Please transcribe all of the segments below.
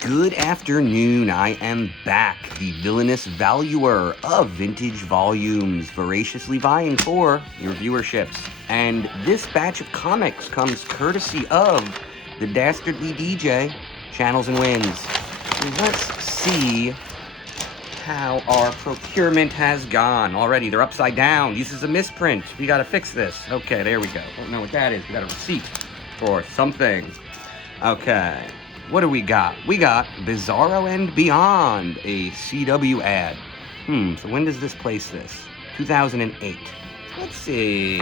Good afternoon, I am back, the villainous valuer of vintage volumes, voraciously vying for your viewerships. And this batch of comics comes courtesy of the Dastardly DJ, Channels and Wins. Let's see how our procurement has gone. Already, they're upside down. This is a misprint. We gotta fix this. Okay, there we go. Don't know what that is. We got a receipt for something. Okay. What do we got? We got Bizarro and Beyond, a CW ad. So when does this place this? 2008. Let's see.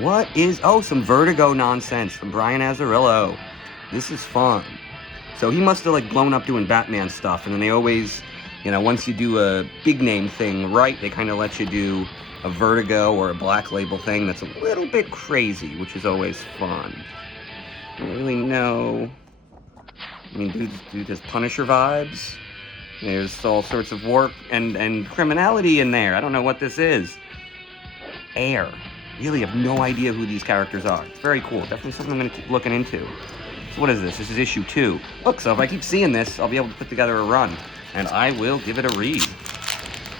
What is... Oh, some Vertigo nonsense from Brian Azzarello. This is fun. So he must have, like, blown up doing Batman stuff, and then they always, you know, once you do a big name thing right, they kind of let you do a Vertigo or a Black Label thing that's a little bit crazy, which is always fun. I don't really know... I mean, dude has Punisher vibes. There's all sorts of warp and criminality in there. I don't know what this is. Air. Really have no idea who these characters are. It's very cool. Definitely something I'm going to keep looking into. So what is this? This is issue 2. Look, so if I keep seeing this, I'll be able to put together a run. And I will give it a read.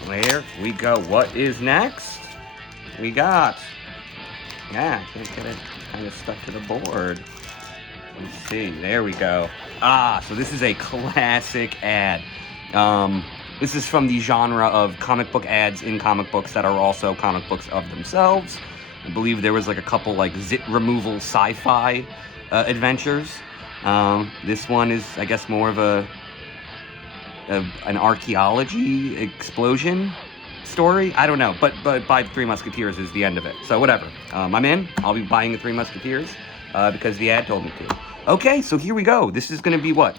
There we go. What is next? We got... Yeah, I can't get it kind of stuck to the board. Let's see. There we go. So this is a classic ad. This is from the genre of comic book ads in comic books that are also comic books of themselves. I believe there was like a couple like zit removal sci-fi adventures. This one is, I guess, more of an archaeology explosion story. I don't know, but buy the Three Musketeers is the end of it. So whatever. I'm in. I'll be buying the Three Musketeers because the ad told me to. Okay, so here we go. This is going to be what?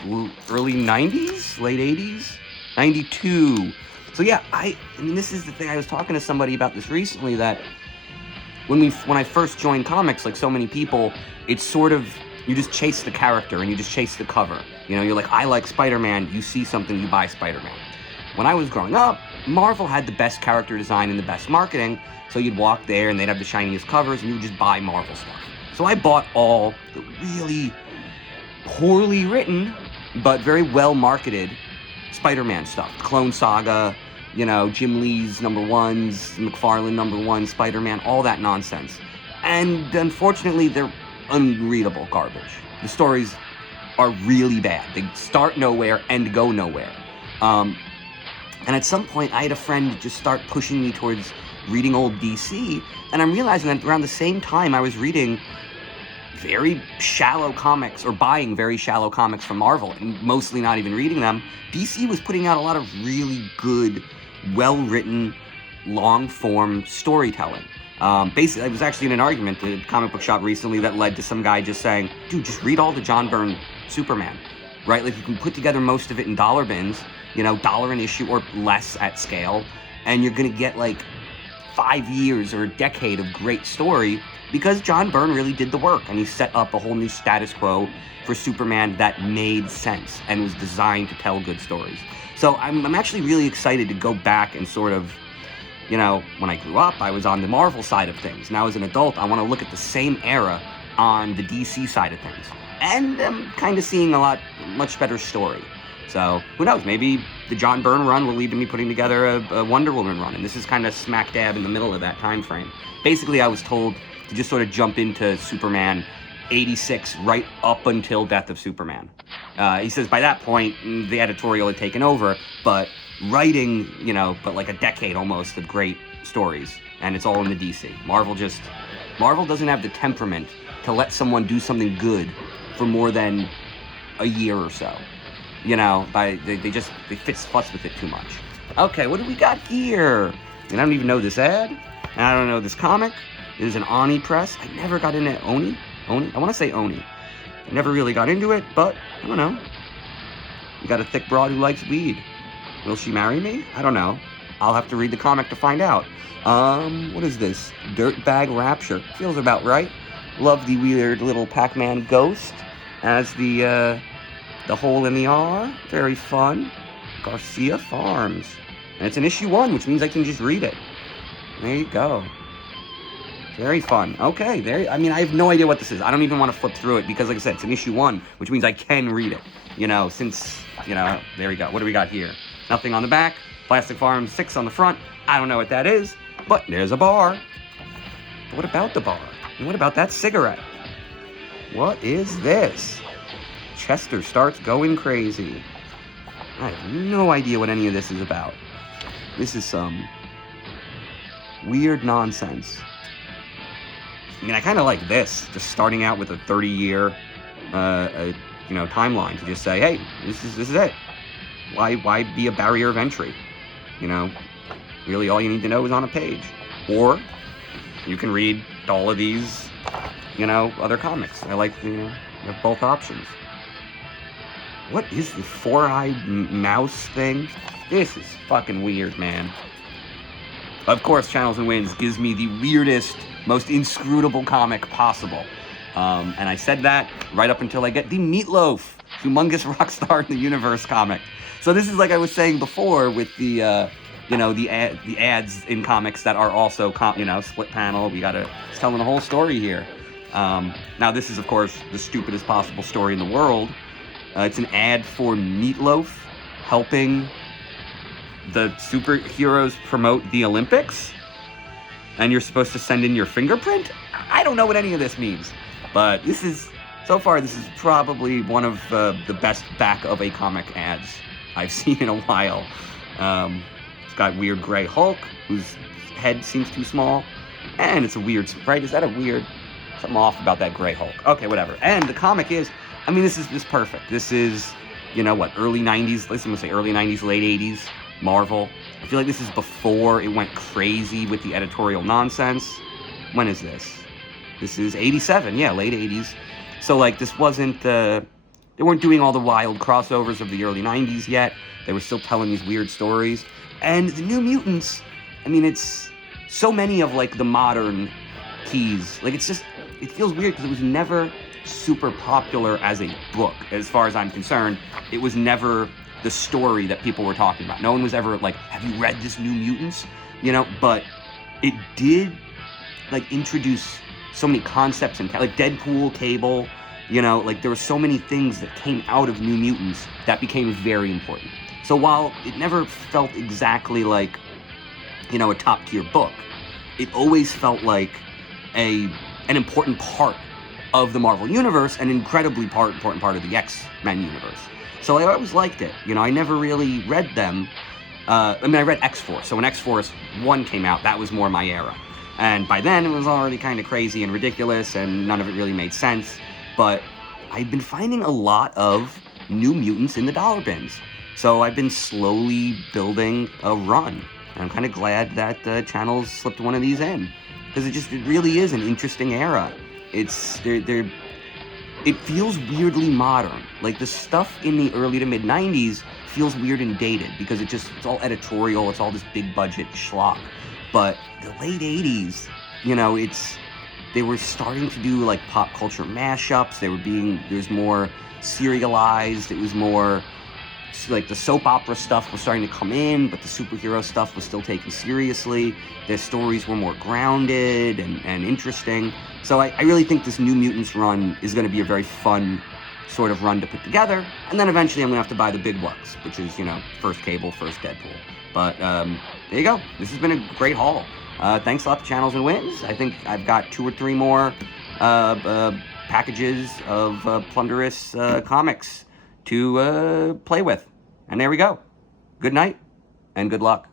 Early 90s? Late 80s? 92. So yeah, I mean, this is the thing. I was talking to somebody about this recently, that when I first joined comics, like so many people, it's sort of, you just chase the character and you just chase the cover. You know, you're like, I like Spider-Man. You see something, you buy Spider-Man. When I was growing up, Marvel had the best character design and the best marketing, so you'd walk there and they'd have the shiniest covers and you would just buy Marvel stuff. So I bought all the really poorly written, but very well marketed Spider-Man stuff. Clone Saga, you know, Jim Lee's #1s, McFarlane #1, Spider-Man, all that nonsense. And unfortunately, they're unreadable garbage. The stories are really bad. They start nowhere and go nowhere. And at some point, I had a friend just start pushing me towards reading old DC, and I'm realizing that around the same time I was reading very shallow comics, or buying very shallow comics from Marvel, and mostly not even reading them, DC was putting out a lot of really good, well-written, long-form storytelling. Basically, I was actually in an argument at a comic book shop recently that led to some guy just saying, dude, just read all the John Byrne Superman, right? Like, you can put together most of it in dollar bins, you know, $1 an issue or less at scale, and you're gonna get, like, 5 years or a decade of great story, because John Byrne really did the work, and he set up a whole new status quo for Superman that made sense and was designed to tell good stories. So I'm actually really excited to go back and sort of, you know, when I grew up, I was on the Marvel side of things. Now as an adult, I want to look at the same era on the DC side of things. And I'm kind of seeing much better story. So, who knows, maybe the John Byrne run will lead to me putting together a Wonder Woman run, and this is kind of smack dab in the middle of that time frame. Basically, I was told to just sort of jump into Superman 86 right up until Death of Superman. He says by that point, the editorial had taken over, but writing, you know, but like a decade almost of great stories, and it's all in the DC. Marvel doesn't have the temperament to let someone do something good for more than a year or so. You know, they fuss with it too much. Okay, what do we got here? And I don't even know this ad, and I don't know this comic. It is an Oni press. I never got into Oni. I want to say Oni. I never really got into it, but I don't know. You got a thick broad who likes weed. Will she marry me? I don't know. I'll have to read the comic to find out. What is this? Dirtbag Rapture. Feels about right. Love the weird little Pac-Man ghost as the hole in the R. Very fun. Garcia Farms. And it's an issue 1, which means I can just read it. There you go. Very fun. Okay, there. I mean, I have no idea what this is. I don't even want to flip through it because, like I said, it's an issue 1, which means I can read it. You know, since, you know, there we go. What do we got here? Nothing on the back. Plastic Farm 6 on the front. I don't know what that is, but there's a bar. But what about the bar? And what about that cigarette? What is this? Chester starts going crazy. I have no idea what any of this is about. This is some weird nonsense. I mean, I kind of like this, just starting out with a 30-year, timeline to just say, hey, this is it. Why be a barrier of entry? You know, really all you need to know is on a page. Or you can read all of these, other comics. I like, you have both options. What is the 4-eyed mouse thing? This is fucking weird, man. Of course, Channels and Winds gives me the weirdest, most inscrutable comic possible. And I said that right up until I get the Meatloaf, Humongous Rockstar in the Universe comic. So this is like I was saying before with the ads in comics that are also, split panel. It's telling a whole story here. Now this is, of course, the stupidest possible story in the world. It's an ad for Meatloaf helping the superheroes promote the Olympics. And you're supposed to send in your fingerprint? I don't know what any of this means. But so far, this is probably one of the best back of a comic ads I've seen in a while. It's got weird gray Hulk, whose head seems too small. And it's a weird, right? Is that a weird, something off about that gray Hulk? Okay, whatever. And the comic is, this is perfect. This is, early 90s, let's say early 90s, late 80s, Marvel. I feel like this is before it went crazy with the editorial nonsense. When is this? This is 87, yeah, late 80s. So, like, this wasn't, they weren't doing all the wild crossovers of the early 90s yet. They were still telling these weird stories. And the New Mutants, it's so many of, like, the modern keys. Like, it feels weird because it was never super popular as a book, as far as I'm concerned. It was never the story that people were talking about. No one was ever like, have you read this New Mutants? But it did, like, introduce so many concepts and, like, Deadpool, Cable, there were so many things that came out of New Mutants that became very important. So while it never felt exactly like, a top-tier book, it always felt like an important part of the Marvel Universe, an incredibly important part of the X-Men universe. So I always liked it. I never really read them. I read X-Force. So when X-Force 1 came out, that was more my era. And by then, it was already kind of crazy and ridiculous, and none of it really made sense. But I've been finding a lot of New Mutants in the dollar bins. So I've been slowly building a run. And I'm kind of glad that Channels slipped one of these in. Because it really is an interesting era. It feels weirdly modern. Like, the stuff in the early to mid 90s feels weird and dated because it's all editorial, it's all this big budget schlock. But the late 80s, they were starting to do, like, pop culture mashups. There's more serialized. It was more, like, the soap opera stuff was starting to come in, but the superhero stuff was still taken seriously. Their stories were more grounded and interesting. So I really think this New Mutants run is going to be a very fun sort of run to put together. And then eventually I'm going to have to buy the big bucks, which is, first Cable, first Deadpool. But there you go. This has been a great haul. Thanks a lot to Channels and Winds. I think I've got 2 or 3 more packages of Plunderous comics to play with. And there we go. Good night and good luck.